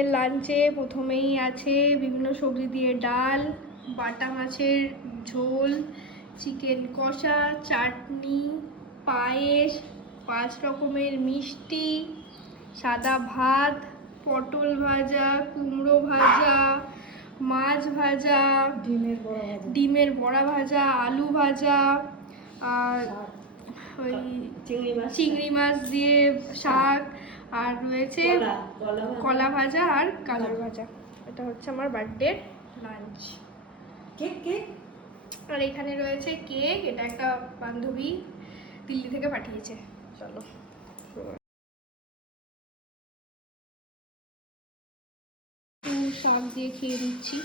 দিনের লাঞ্চে প্রথমেই আছে বিভিন্ন সবজি দিয়ে ডাল, বাটা মাছের ঝোল, চিকেন কষা, চাটনি, পায়েস, 5 রকমের মিষ্টি, সাদা ভাত, পটল ভাজা, কুমড়ো ভাজা, মাছ ভাজা, ডিমের বড়া ভাজা, আলু ভাজা, আর ওই চিংড়ি মাছ দিয়ে শাক, আর রয়েছে কলা ভাজা আর গাজর ভাজা। এটা হচ্ছে আমার বার্থডে লাঞ্চ। কেক আর এখানে রয়েছে কেক, এটা একটা বান্ধবী দিল্লি থেকে পাঠিয়েছে। চলো শাক দিয়ে খেয়ে দিচ্ছি।